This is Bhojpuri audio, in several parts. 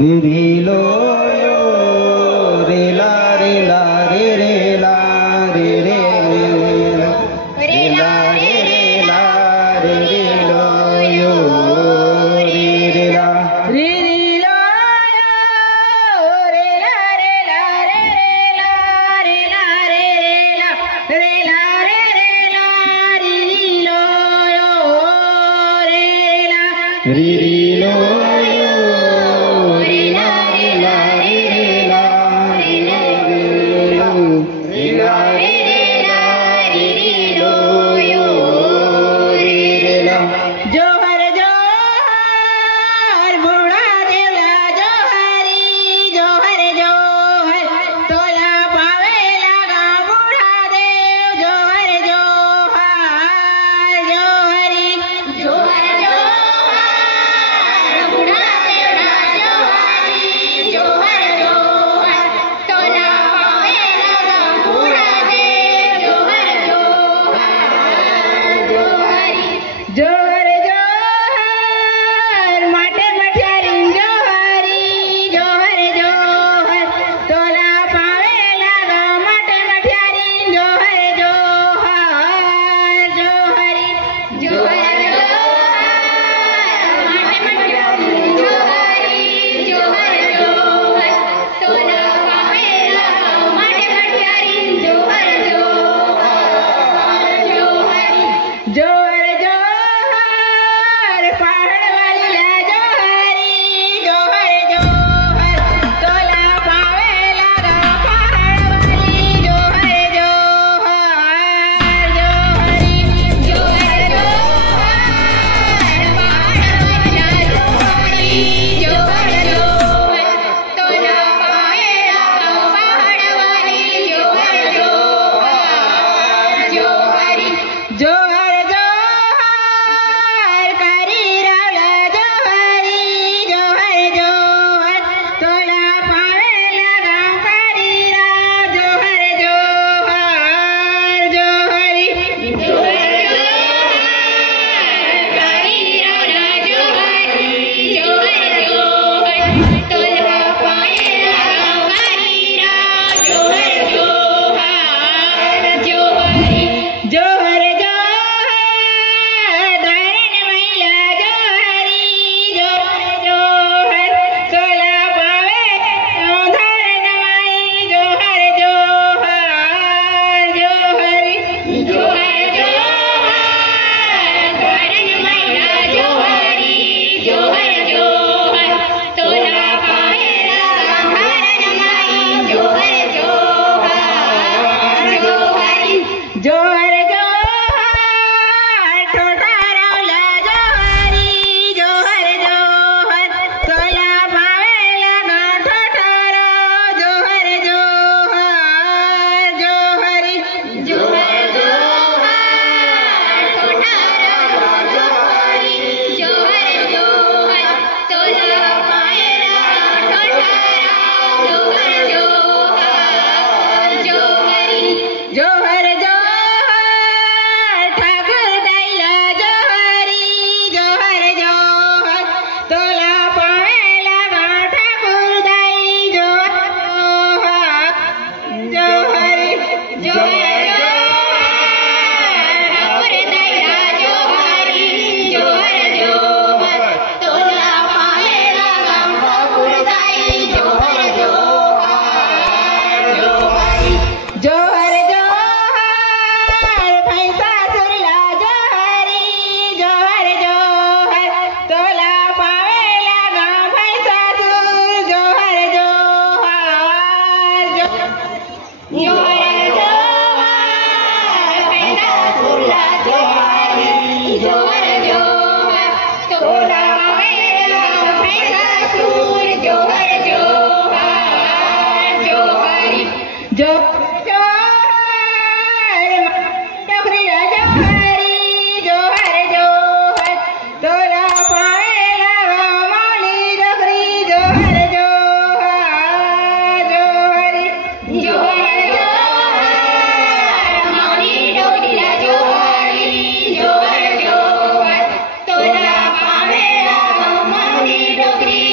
रि रि लो लो रे ला रे ला रे रे ला रे रे ला रे ला रे रे ला रे रे लो यो रे रे ला रि रि लो यो रे ला रे ला रे रे ला रे ला रे रे ला रे ला रे रे ला रि रि लो यो रे ला रि रि लो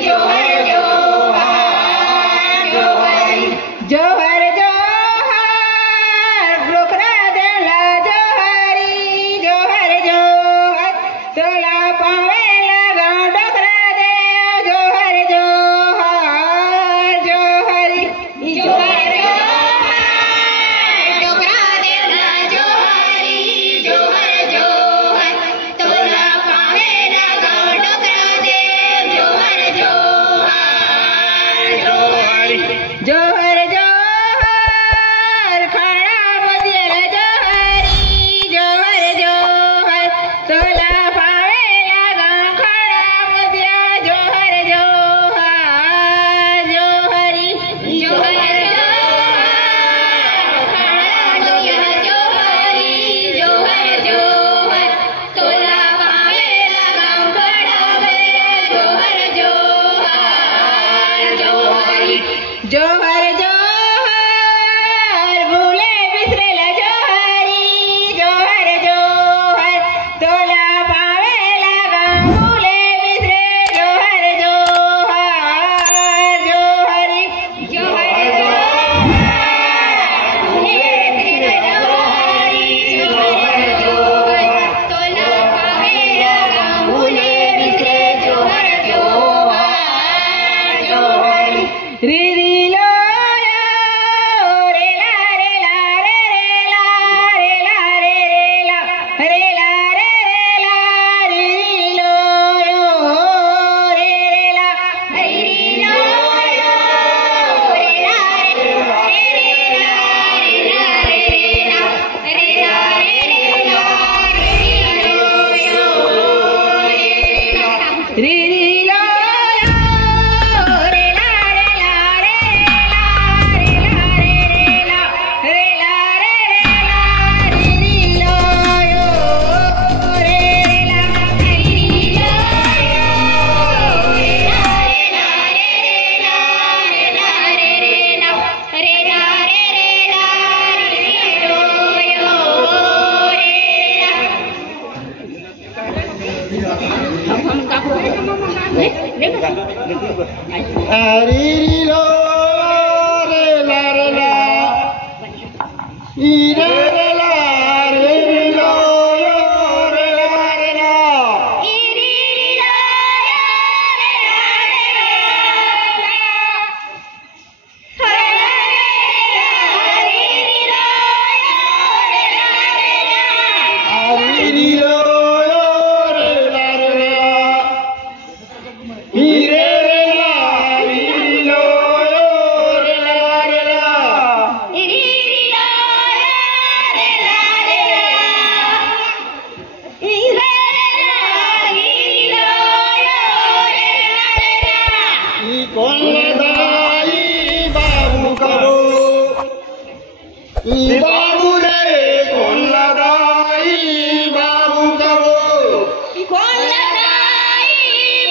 Johar लो रे ला रे ला रे रे ला रे लो रे ला रे ला बाबू रे कौन लगाई बाबू कबो कौन लगाई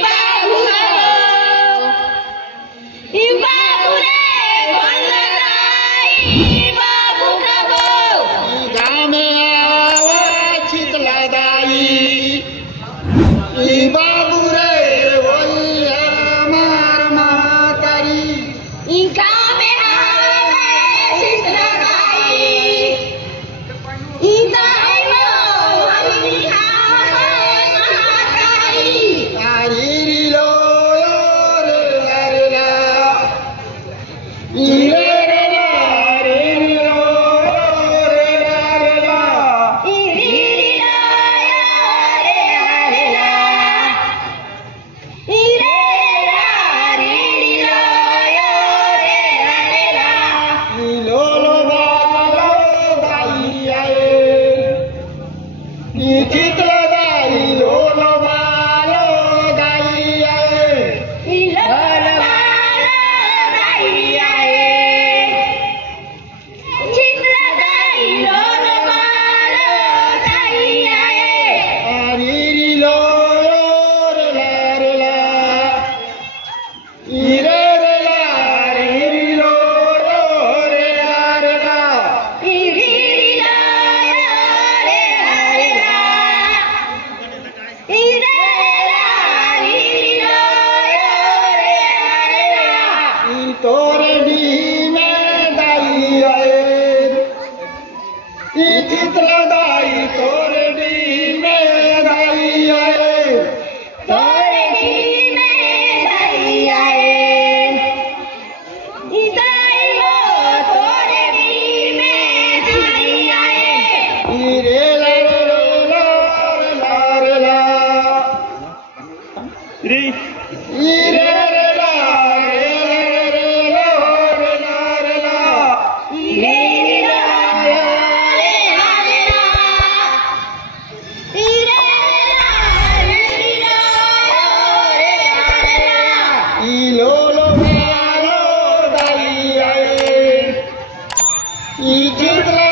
बाबू कबो बाबू रे कौन लगाई बाबू कबो गाँव में आवा शीतला दाई बाबू रे वही हमार मातारी गाँव में आवा शीतला तोरे दी में दाई आए चितला दाई तोरे दी में दाई आए तोरे दी में दाई आए दाई लो तोरे दी में दाई आए रे ला रे ला रे ला रे रे लो दाई आए चितला